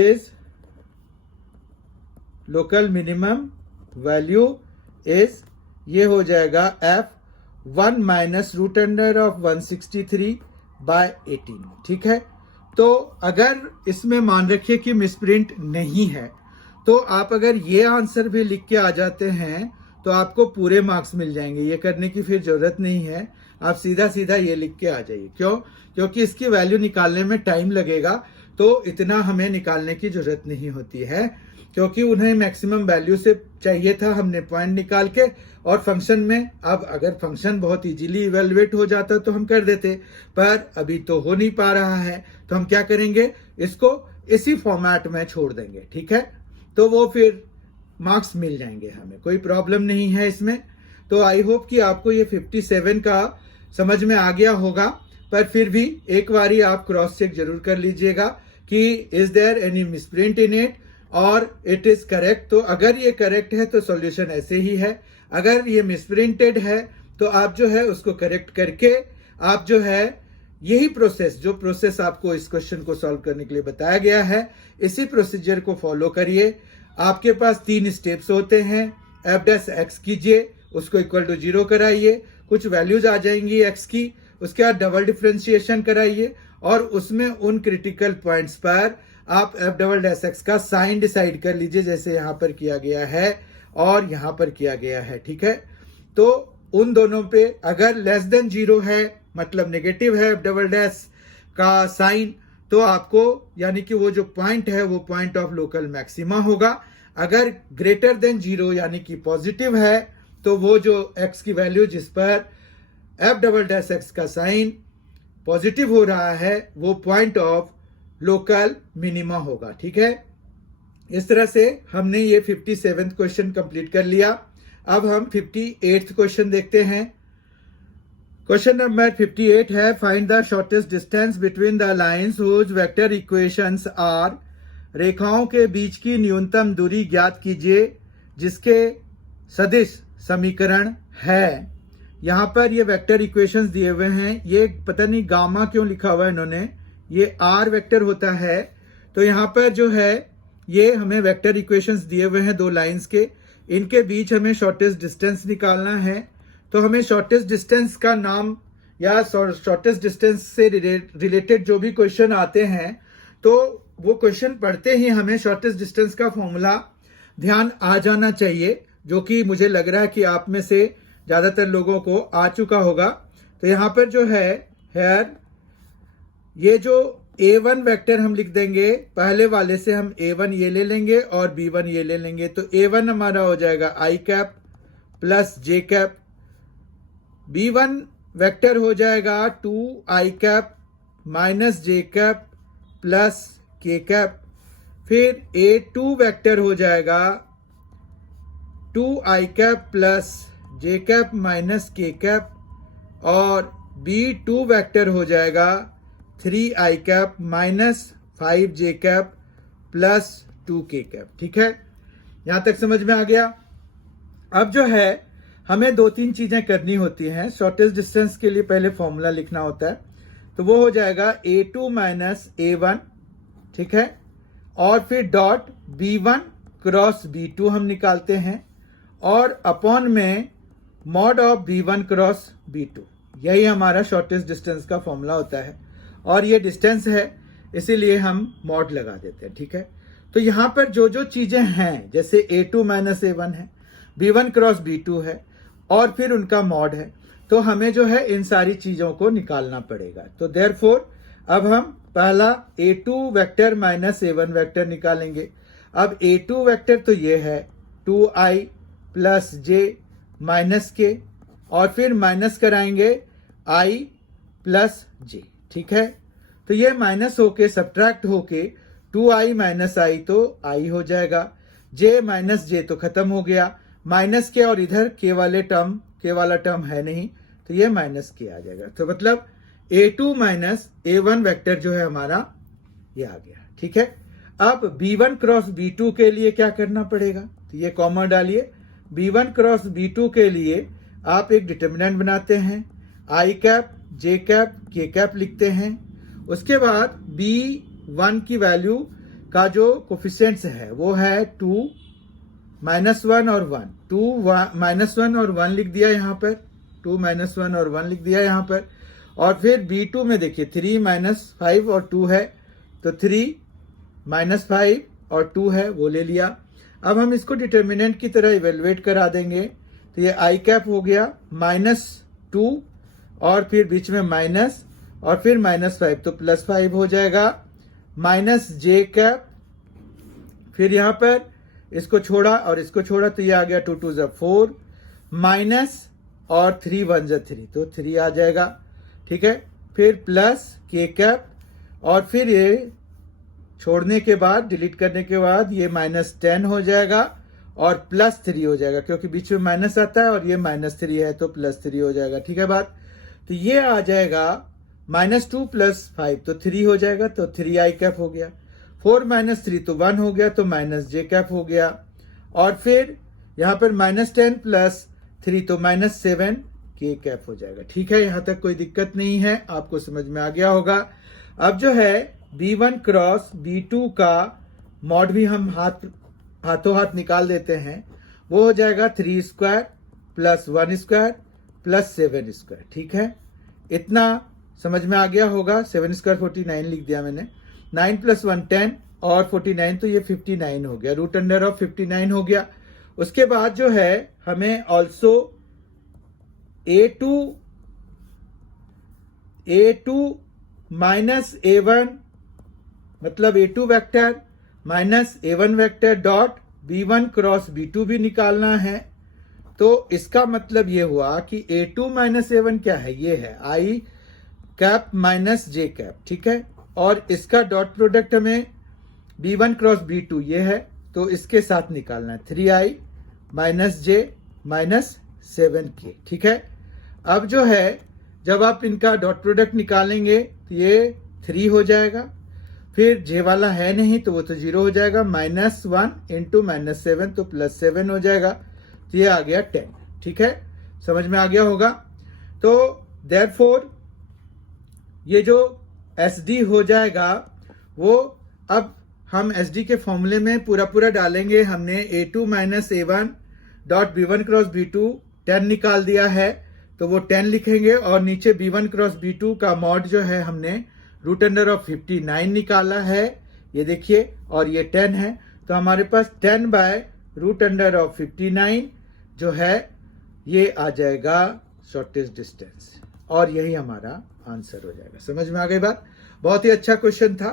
is ये हो जाएगा f1 - √163/18। ठीक है, तो अगर इसमें मान रखिए कि मिसप्रिंट नहीं है तो आप अगर ये आंसर भी लिख के आ जाते हैं तो आपको पूरे मार्क्स मिल जाएंगे। ये करने की फिर जरूरत नहीं है, आप सीधा सीधा ये लिख के आ जाइए। क्यों? क्योंकि इसकी वैल्यू निकालने में टाइम लगेगा, तो इतना हमें निकालने की जरूरत नहीं होती है, क्योंकि उन्हें मैक्सिमम वैल्यू से चाहिए था, हमने पॉइंट निकाल के और फंक्शन में। अब अगर फंक्शन बहुत इजीली इवेलुएट हो जाता तो हम कर देते, पर अभी तो हो नहीं पा रहा है, तो हम क्या करेंगे, इसको इसी फॉर्मेट में छोड़ देंगे। ठीक है, तो वो फिर मार्क्स मिल जाएंगे, हमें कोई प्रॉब्लम नहीं है इसमें। तो आई होप कि आपको ये 57 का समझ में आ गया होगा, पर फिर भी एक बारी आप क्रॉस चेक जरूर कर लीजिएगा कि is there any misprint in it और इट इज करेक्ट। तो अगर ये करेक्ट है तो सॉल्यूशन ऐसे ही है, अगर ये मिसप्रिंटेड है तो आप जो है उसको करेक्ट करके आप जो है यही प्रोसेस, जो प्रोसेस आपको इस क्वेश्चन को सॉल्व करने के लिए बताया गया है, इसी प्रोसीजर को फॉलो करिए। आपके पास 3 स्टेप्स होते हैं। f' कीजिए, उसको इक्वल टू 0 कराइए, कुछ वैल्यूज आ जाएंगी x की, उसके बाद डबल डिफरेंशिएशन कराइए और उसमें उन क्रिटिकल पॉइंट्स पर आप f" का साइन डिसाइड कर लीजिए, जैसे यहाँ पर किया गया है और यहाँ पर किया गया है। ठीक है, तो उन दोनों पे अगर लेस देन 0 है, मतलब नेगेटिव है f" का साइन, तो आपको यानी कि वो जो पॉइंट है वो पॉइंट ऑफ लोकल मैक्सिमा होगा। अगर ग्रेटर देन 0 यानी कि पॉजिटिव है, तो वो जो x की वैल्यू जिस पर f" का साइन पॉजिटिव हो रहा है वो पॉइंट ऑफ लोकल मिनिमा होगा। ठीक है, इस तरह से हमने ये 57th क्वेश्चन कंप्लीट कर लिया। अब हम 58th क्वेश्चन देखते हैं। क्वेश्चन नंबर 58 है, find the shortest distance between the lines whose vector equations are. रेखाओं के बीच की न्यूनतम दूरी ज्ञात कीजिए जिसके सदिश समीकरण है। यहाँ पर ये वेक्टर इक्वेशंस दिए हुए हैं, ये पता नहीं गामा क्यों लिखा हुआ है इन्होंने, ये आर वेक्टर होता है। तो यहाँ पर जो है ये हमें वेक्टर इक्वेशंस दिए हुए हैं 2 लाइंस के, इनके बीच हमें शॉर्टेस्ट डिस्टेंस निकालना है। तो हमें शॉर्टेस्ट डिस्टेंस का नाम या शॉर्टेस्ट डिस्टेंस से रिलेटेड जो भी क्वेश्चन आते हैं, तो वो क्वेश्चन पढ़ते ही हमें शॉर्टेस्ट डिस्टेंस का फॉर्मूला ध्यान आ जाना चाहिए, जो कि मुझे लग रहा है कि आप में से ज्यादातर लोगों को आ चुका होगा। तो यहाँ पर जो है ये जो A1 वेक्टर हम लिख देंगे, पहले वाले से हम A1 ये ले लेंगे और B1 ये ले लेंगे। तो A1 हमारा हो जाएगा i cap plus j cap, B1 vector हो जाएगा 2i cap minus j cap plus k cap, फिर A2 वेक्टर हो जाएगा 2i कैप प्लस जे कैप माइनस के कैप और B2 वेक्टर हो जाएगा 3i cap minus 5j cap plus 2k cap. ठीक है, यहां तक समझ में आ गया। अब जो है हमें दो तीन चीजें करनी होती हैं। शॉर्टेस्ट डिस्टेंस के लिए पहले फॉर्मूला लिखना होता है, तो वो हो जाएगा A2 माइनस A1, ठीक है, और फिर डॉट B1 क्रॉस B2 हम निकालते हैं और अपॉन में mod of B1 cross B2। यही हमारा शॉर्टेस्ट डिस्टेंस का फॉर्मूला होता है और ये डिस्टेंस है इसीलिए हम मॉड लगा देते हैं। ठीक है, तो यहां पर जो जो चीजें हैं, जैसे A2 माइनस A1 है, B1 क्रॉस B2 है और फिर उनका मॉड है, तो हमें जो है इन सारी चीजों को निकालना पड़ेगा। तो देयरफॉर अब हम पहला A2 vector minus A1 vector निकालेंगे। अब A2 वेक्टर तो ये है 2i प्लस j माइनस के, और फिर माइनस कराएंगे i प्लस j। ठीक है, तो ये माइनस होके सब्ट्रैक्ट होके 2i माइनस i तो i हो जाएगा, j माइनस j तो खत्म हो गया, माइनस के और इधर के वाला टर्म है नहीं, तो ये माइनस के आ जाएगा। तो मतलब A2 माइनस A1 वेक्टर जो है हमारा ये आ गया। ठीक है, अब B1 क्रॉस B2 के लिए क्या करना पड़ेगा, तो ये कॉमा डालिए। B1 क्रॉस B2 के लिए आप एक डिटर्मिनेंट बनाते हैं, i cap j cap k cap लिखते हैं। उसके बाद B1 की वैल्यू का जो कोफिशिएंट्स है वो है 2 माइनस 1 और 1, 2 माइनस 1 और 1 लिख दिया यहाँ पर, 2 माइनस 1 और 1 लिख दिया यहाँ पर। और फिर B2 में देखिए 3 माइनस 5 और 2 है, तो 3 माइनस 5 और 2 है वो ले लिया। अब हम इसको डिटर्मिनेंट की तरह इवेलुएट करा देंगे, तो ये i कैप हो गया माइनस 2 और फिर बीच में माइनस और फिर माइनस 5 तो प्लस 5 हो जाएगा, माइनस j कैप, फिर यहाँ पर इसको छोड़ा और इसको छोड़ा तो ये आ गया 2 2 ज़ा 4 माइनस और 3 1 ज़ा 3 तो 3 आ जाएगा। ठीक है, फिर प्लस k कैप और फिर ये छोड़ने के बाद डिलीट करने के बाद ये माइनस 10 हो जाएगा और प्लस 3 हो जाएगा, क्योंकि बीच में माइनस आता है और ये माइनस 3 है तो प्लस 3 हो जाएगा। ठीक है बात, तो ये आ जाएगा माइनस 2 प्लस 5 तो 3 हो जाएगा, तो 3i कैप हो गया। 4 माइनस 3 तो 1 हो गया, तो माइनस j कैप हो गया। और फिर यहाँ पर माइनस 10 प्लस 3 तो माइनस 7 k कैप हो जाएगा। ठीक है, यहाँ तक कोई दिक्कत नहीं है, आपको समझ में आ गया होगा। अब जो है B1 क्रॉस B2 का मॉड भी हम हाथों हाथ निकाल देते हैं, वो हो जाएगा 3 square plus 1 square plus 7 square. ठीक है, इतना समझ में आ गया होगा। 7 स्क्वायर 49 लिख दिया मैंने, 9 प्लस 1 10 और 49 तो ये 59 हो गया, रूट अंडर ऑफ 59 हो गया। उसके बाद जो है हमें ऑल्सो A2 माइनस A1 मतलब A2 vector minus A1 vector dot B1 cross B2 भी निकालना है। तो इसका मतलब ये हुआ कि A2 माइनस A1 क्या है, ये है i cap minus j cap. ठीक है, और इसका डॉट प्रोडक्ट हमें B1 क्रॉस B2 ये है, तो इसके साथ निकालना है 3i minus j minus 7k। ठीक है, अब जो है जब आप इनका डॉट प्रोडक्ट निकालेंगे तो ये 3 हो जाएगा, फिर j वाला है नहीं तो वो तो 0 हो जाएगा, माइनस 1 इंटू माइनस 7 तो प्लस 7 हो जाएगा, तो ये आ गया 10। ठीक है, समझ में आ गया होगा। तो देयरफॉर ये जो SD हो जाएगा वो अब हम SD के फॉर्मूले में पूरा डालेंगे। हमने A2 minus A1 dot B1 cross B2 10 निकाल दिया है, तो वो 10 लिखेंगे और नीचे B1 क्रॉस B2 का मॉड जो है हमने रूट अंडर ऑफ 59 निकाला है, ये देखिए, और ये 10 है, तो हमारे पास 10 बाय रूट अंडर ऑफ 59 जो है ये आ जाएगा शॉर्टेस्ट डिस्टेंस, और यही हमारा आंसर हो जाएगा। समझ में आ गई बात, बहुत ही अच्छा क्वेश्चन था।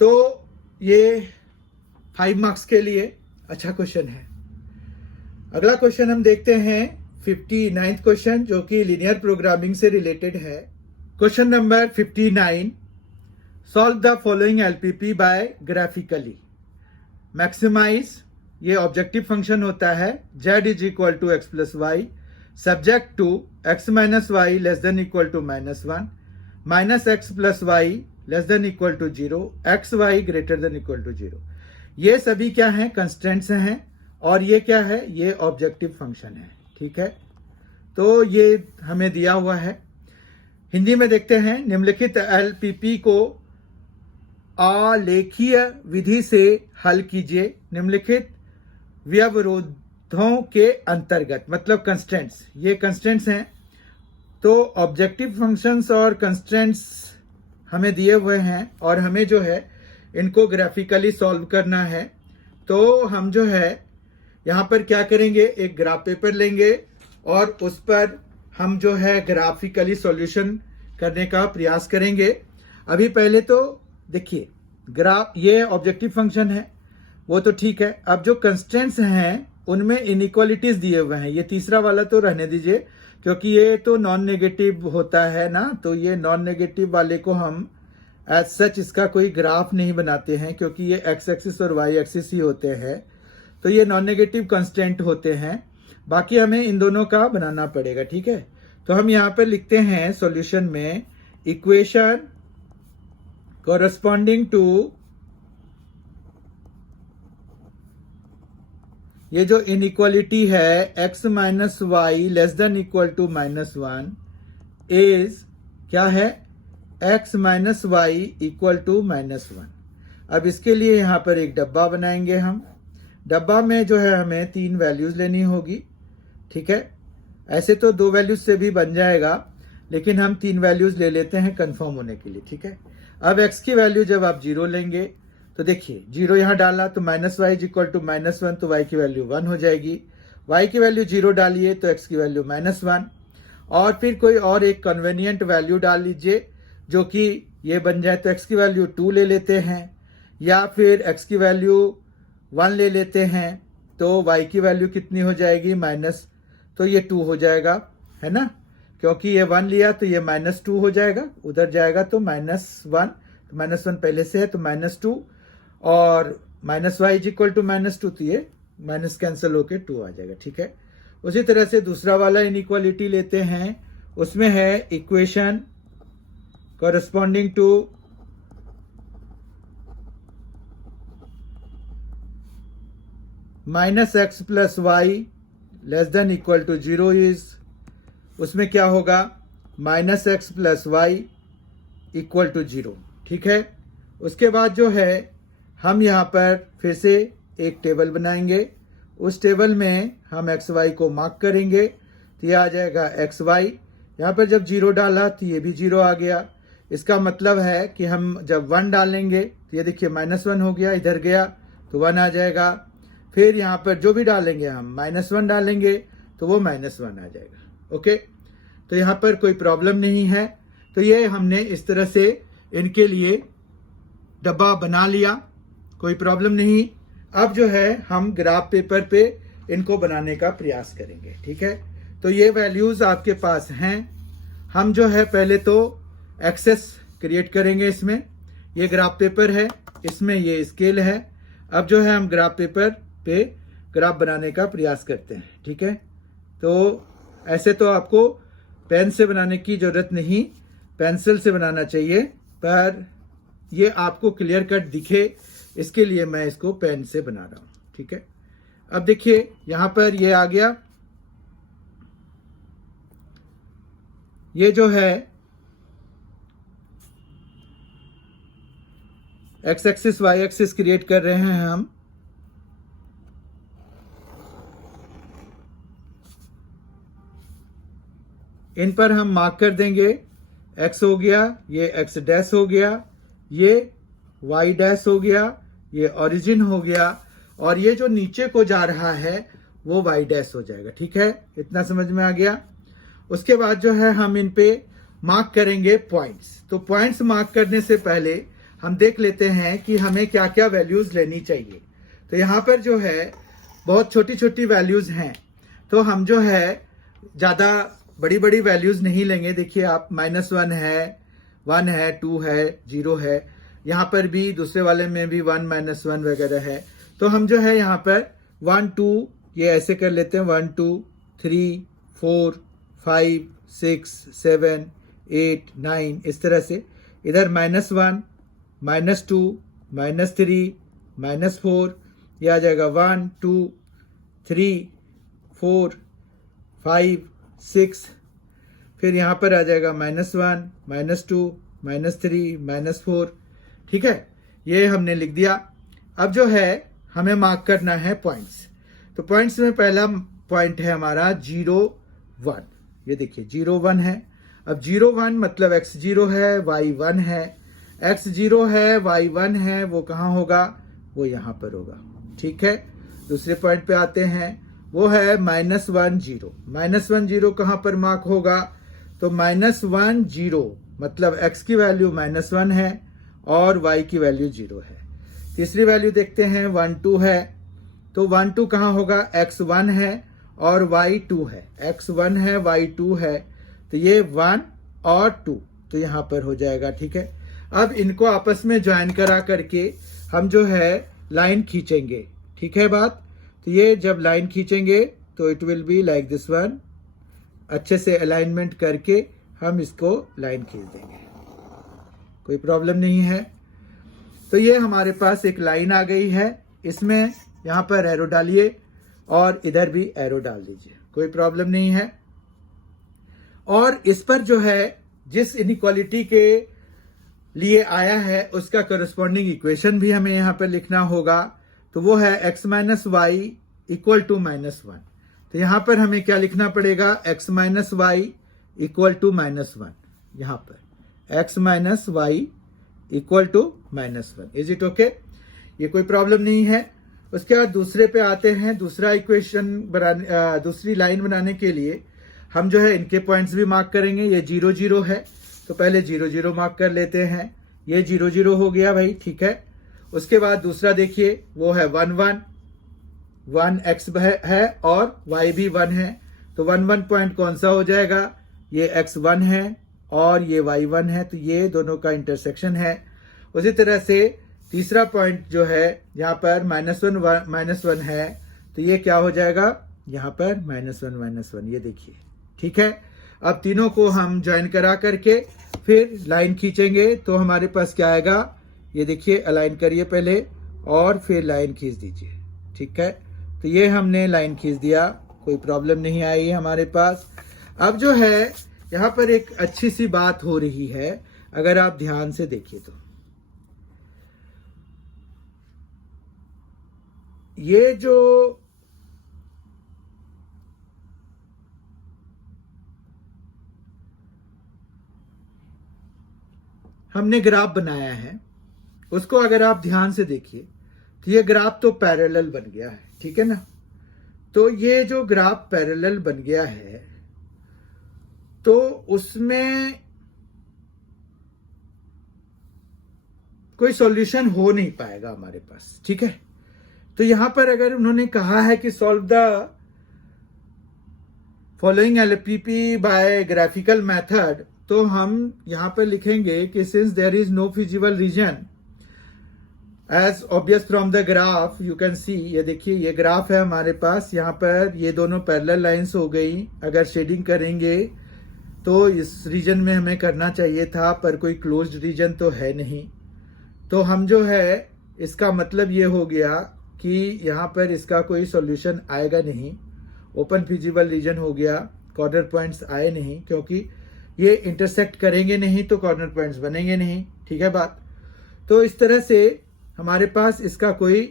तो ये 5 मार्क्स के लिए अच्छा क्वेश्चन है। अगला क्वेश्चन हम देखते हैं 59th क्वेश्चन, जो कि लीनियर प्रोग्रामिंग से रिलेटेड है। Question number 59, solve the following LPP by graphically, maximise ये ऑब्जेक्टिव फंक्शन होता है z is equal to x plus y subject to x minus y less than equal to -1 minus x plus y less than equal to 0 x y greater than equal to 0। ये सभी क्या हैं? Constants हैं। और ये क्या है? ये ऑब्जेक्टिव फंक्शन है। ठीक है, तो ये हमें दिया हुआ है। हिंदी में देखते हैं, निम्नलिखित एलपीपी को आलेखीय विधि से हल कीजिए निम्नलिखित व्यवरोधों के अंतर्गत, मतलब कंस्टेंट्स, ये कंस्टेंट्स हैं। तो ऑब्जेक्टिव फंक्शंस और कंस्टेंट्स हमें दिए हुए हैं और हमें जो है इनको ग्राफिकली सॉल्व करना है। तो हम जो है यहाँ पर क्या करेंगे, एक ग्राफ पेपर लेंगे और उस पर हम जो है ग्राफिकली सॉल्यूशन करने का प्रयास करेंगे। अभी पहले तो देखिए, ग्राफ, ये ऑब्जेक्टिव फंक्शन है, वो तो ठीक है। अब जो कंस्टेंट्स हैं उनमें इनइक्वालिटीज दिए हुए हैं। ये तीसरा वाला तो रहने दीजिए, क्योंकि ये तो नॉन नेगेटिव होता है ना, तो ये नॉन नेगेटिव वाले को हम एज सच इसका कोई ग्राफ नहीं बनाते हैं, क्योंकि ये एक्स एक्सिस और वाई एक्सिस ही होते हैं। तो ये नॉन नेगेटिव कंस्टेंट होते हैं। बाकी हमें इन दोनों का बनाना पड़ेगा। ठीक है, तो हम यहाँ पर लिखते हैं सॉल्यूशन में इक्वेशन corresponding to ये जो इनइक्वालिटी है x minus y less than equal to -1 is क्या है? x minus y equal to -1। अब इसके लिए यहां पर एक डब्बा बनाएंगे हम। डब्बा में जो है हमें 3 वैल्यूज लेनी होगी। ठीक है, ऐसे तो 2 वैल्यूज से भी बन जाएगा, लेकिन हम 3 वैल्यूज ले लेते हैं कंफर्म होने के लिए। ठीक है, अब x की वैल्यू जब आप 0 लेंगे तो देखिए 0 यहां डाला तो माइनस वाई इक्वल टू -1, तो y की वैल्यू 1 हो जाएगी। y की वैल्यू 0 डालिए तो x की वैल्यू -1, और फिर कोई और एक कन्वीनियंट वैल्यू डाल लीजिए जो कि ये बन जाए। तो x की वैल्यू 2 ले लेते हैं, या फिर x की वैल्यू 1 ले लेते हैं, तो y की वैल्यू कितनी हो जाएगी? माइनस, तो ये 2 हो जाएगा, है ना, क्योंकि ये 1 लिया तो ये -2 हो जाएगा, उधर जाएगा तो -1, तो -1 पहले से है तो -2, और माइनस वाई इक्वल टू -2, तो ये माइनस कैंसिल होके 2 आ जाएगा। ठीक है, उसी तरह से दूसरा वाला इनइक्वालिटी लेते हैं, उसमें है equation corresponding to -x plus y less than equal to 0 is, उसमें क्या होगा? -x plus y equal to 0। ठीक है, उसके बाद जो है हम यहाँ पर फिर से एक टेबल बनाएंगे। उस टेबल में हम एक्स वाई को मार्क करेंगे, तो ये आ जाएगा एक्स वाई। यहाँ पर जब 0 डाला तो ये भी 0 आ गया। इसका मतलब है कि हम जब 1 डालेंगे तो ये देखिए -1 हो गया, इधर गया तो 1 आ जाएगा। फिर यहाँ पर जो भी डालेंगे हम -1 डालेंगे तो वो -1 आ जाएगा। ओके, तो यहाँ पर कोई प्रॉब्लम नहीं है। तो ये हमने इस तरह से इनके लिए डब्बा बना लिया, कोई प्रॉब्लम नहीं। अब जो है हम ग्राफ पेपर पे इनको बनाने का प्रयास करेंगे। ठीक है, तो ये वैल्यूज आपके पास हैं। हम जो है पहले तो एक्सेस क्रिएट करेंगे। इसमें ये ग्राफ पेपर है, इसमें ये स्केल है। अब जो है हम ग्राफ पेपर पे ग्राफ बनाने का प्रयास करते हैं। ठीक है, तो ऐसे तो आपको पेन से बनाने की जरूरत नहीं, पेंसिल से बनाना चाहिए, पर ये आपको क्लियर कट दिखे इसके लिए मैं इसको पेन से बना रहा हूं। ठीक है, अब देखिए यहां पर ये आ गया। ये जो है x axis y axis create कर रहे हैं हम। इन पर हम मार्क कर देंगे। x हो गया, ये x डैश हो गया, ये y डैश हो गया, ये ओरिजिन हो गया, और ये जो नीचे को जा रहा है वो y डैश हो जाएगा। ठीक है, इतना समझ में आ गया। उसके बाद जो है हम इन पे मार्क करेंगे पॉइंट्स। तो पॉइंट्स मार्क करने से पहले हम देख लेते हैं कि हमें क्या क्या वैल्यूज लेनी चाहिए। तो यहाँ पर जो है बहुत छोटी छोटी वैल्यूज हैं, तो हम जो है ज़्यादा बड़ी बड़ी वैल्यूज नहीं लेंगे। देखिए आप -1 है, 1 है, 2 है, 0 है, यहाँ पर भी दूसरे वाले में भी 1 -1 वगैरह है। तो हम जो है यहाँ पर 1 2 ये ऐसे कर लेते हैं, 1 2 3 4 5 6 7 8 9 इस तरह से। इधर -1 -2 -3 -4 ये आ जाएगा 1 2 3 4 5 6। फिर यहाँ पर आ जाएगा -1 -2 -3 -4। ठीक है, ये हमने लिख दिया। अब जो है हमें मार्क करना है पॉइंट्स। तो पॉइंट्स में पहला पॉइंट है हमारा 0 1। ये देखिए 0 1 है। अब 0 1 मतलब x 0 है, y 1 है। x 0 है, y 1 है, वो कहाँ होगा? वो यहाँ पर होगा। ठीक है, दूसरे पॉइंट पे आते हैं, वो है -1 0। -1 0 कहाँ पर मार्क होगा? तो -1 0 मतलब x की वैल्यू -1 है और y की वैल्यू 0 है। तीसरी वैल्यू देखते हैं 1 2 है। तो 1 2 कहाँ होगा? x 1 है और y 2 है। x 1 है, y 2 है, तो ये 1 और 2 तो यहाँ पर हो जाएगा। ठीक है, अब इनको आपस में ज्वाइन करा करके हम जो है लाइन खींचेंगे। ठीक है बात? तो ये जब लाइन खींचेंगे तो it will be like this one. अच्छे से अलाइनमेंट करके हम इसको लाइन खींच देंगे, कोई प्रॉब्लम नहीं है। तो ये हमारे पास एक लाइन आ गई है, इसमें यहाँ पर एरो डालिए और इधर भी एरो डाल दीजिए, कोई प्रॉब्लम नहीं है। और इस पर जो है जिस इनइक्वालिटी के लिए आया है उसका करस्पॉन्डिंग इक्वेशन भी हमें यहाँ पर लिखना होगा। तो वो है x - y इक्वल टू -1। तो यहाँ पर हमें क्या लिखना पड़ेगा? x - y equal to -1। यहाँ पर x - y equal to -1। Is it okay? ये कोई प्रॉब्लम नहीं है। उसके बाद दूसरे पे आते हैं। दूसरा इक्वेशन बनाने, दूसरी लाइन बनाने के लिए हम जो है इनके पॉइंट्स भी मार्क करेंगे। ये 0 0 है, तो पहले 0 0 मार्क कर लेते हैं। ये 0 0 हो गया भाई। ठीक है, उसके बाद दूसरा देखिए, वो है 1 1। 1 x है और y भी 1 है, तो 1 1 पॉइंट कौन सा हो जाएगा? ये x 1 है और ये y 1 है, तो ये दोनों का इंटरसेक्शन है। उसी तरह से तीसरा पॉइंट जो है यहाँ पर -1 है, तो ये क्या हो जाएगा? यहाँ पर -1 ये देखिए। ठीक है, अब तीनों को हम ज्वाइन करा करके फिर लाइन खींचेंगे तो हमारे पास क्या आएगा? ये देखिए, अलाइन करिए पहले और फिर लाइन खींच दीजिए। ठीक है, तो ये हमने लाइन खींच दिया, कोई प्रॉब्लम नहीं आई हमारे पास। अब जो है यहाँ पर एक अच्छी सी बात हो रही है, अगर आप ध्यान से देखिए तो ये जो हमने ग्राफ बनाया है उसको अगर आप ध्यान से देखिए तो ये ग्राफ तो पैरेलल बन गया है। ठीक है ना? तो ये जो ग्राफ पैरेलल बन गया है तो उसमें कोई सॉल्यूशन हो नहीं पाएगा हमारे पास। ठीक है, तो यहां पर अगर उन्होंने कहा है कि solve the following LPP by graphical method, तो हम यहां पर लिखेंगे कि since there is no feasible region as obvious from the graph you can see. ये देखिए, ये ग्राफ है हमारे पास, यहाँ पर ये दोनों पैरेलल लाइंस हो गई। अगर शेडिंग करेंगे तो इस रीजन में हमें करना चाहिए था, पर कोई क्लोज्ड रीजन तो है नहीं। तो हम जो है इसका मतलब ये हो गया कि यहाँ पर इसका कोई सॉल्यूशन आएगा नहीं। ओपन फिजिबल रीजन हो गया, कॉर्नर पॉइंट्स आए नहीं, क्योंकि ये इंटरसेक्ट करेंगे नहीं तो कॉर्नर पॉइंट्स बनेंगे नहीं। ठीक है बात? तो इस तरह से हमारे पास इसका कोई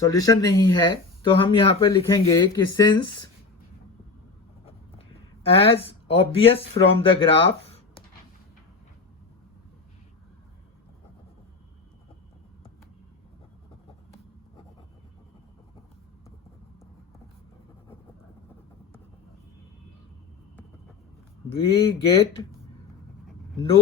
सॉल्यूशन नहीं है। तो हम यहां पर लिखेंगे कि since as obvious from the graph we get no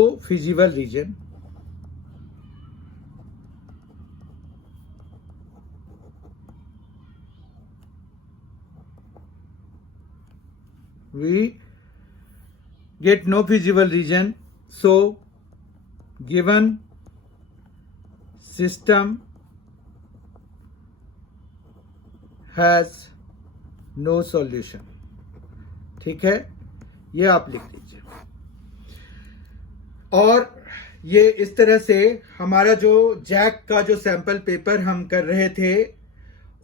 feasible region, so given system has no solution. ठीक है, ये आप लिख दीजिए। और ये इस तरह से हमारा जो जैक का जो सैंपल पेपर हम कर रहे थे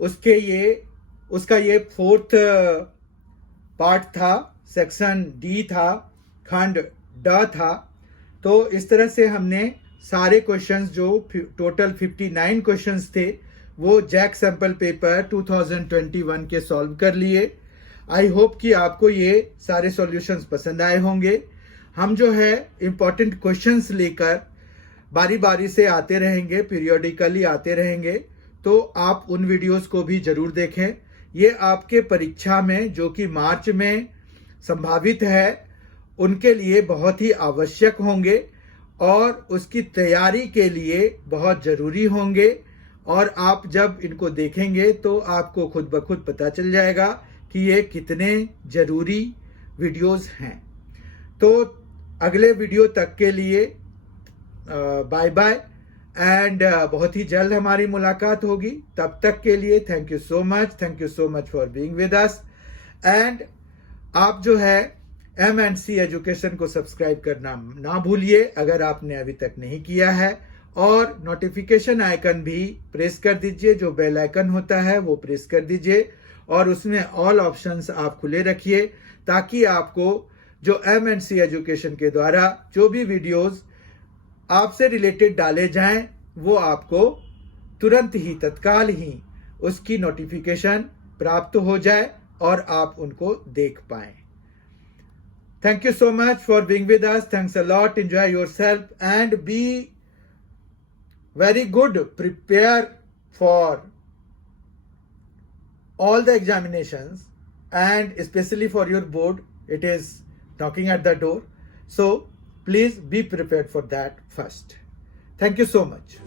उसका ये 4th पार्ट था, सेक्शन डी था, खंड ड था। तो इस तरह से हमने सारे क्वेश्चंस जो टोटल 59 क्वेश्चंस थे वो जैक सैंपल पेपर 2021 के सॉल्व कर लिए। आई होप कि आपको ये सारे सॉल्यूशंस पसंद आए होंगे। हम जो है इम्पॉर्टेंट क्वेश्चंस लेकर बारी बारी से आते रहेंगे, पीरियोडिकली आते रहेंगे, तो आप उन वीडियोस को भी जरूर देखें। ये आपके परीक्षा में जो कि मार्च में संभावित है उनके लिए बहुत ही आवश्यक होंगे और उसकी तैयारी के लिए बहुत ज़रूरी होंगे। और आप जब इनको देखेंगे तो आपको खुद ब खुद पता चल जाएगा कि ये कितने ज़रूरी वीडियोस हैं। तो अगले वीडियो तक के लिए बाय बाय एंड बहुत ही जल्द हमारी मुलाकात होगी। तब तक के लिए thank you so much for being with us. And आप जो है M&C एजुकेशन को सब्सक्राइब करना ना भूलिए अगर आपने अभी तक नहीं किया है, और नोटिफिकेशन आइकन भी प्रेस कर दीजिए, जो बेल आइकन होता है वो प्रेस कर दीजिए और उसमें ऑल ऑप्शंस आप खुले रखिए ताकि आपको जो M&C एजुकेशन के द्वारा जो भी वीडियोस आपसे रिलेटेड डाले जाएं वो आपको तुरंत ही तत्काल ही उसकी नोटिफिकेशन प्राप्त हो जाए और आप उनको देख पाएं। Thank you so much for being with us. Thanks a lot. Enjoy yourself and be very good. Prepare for all the examinations and especially for your board. It is knocking at the door. So please be prepared for that first. Thank you so much.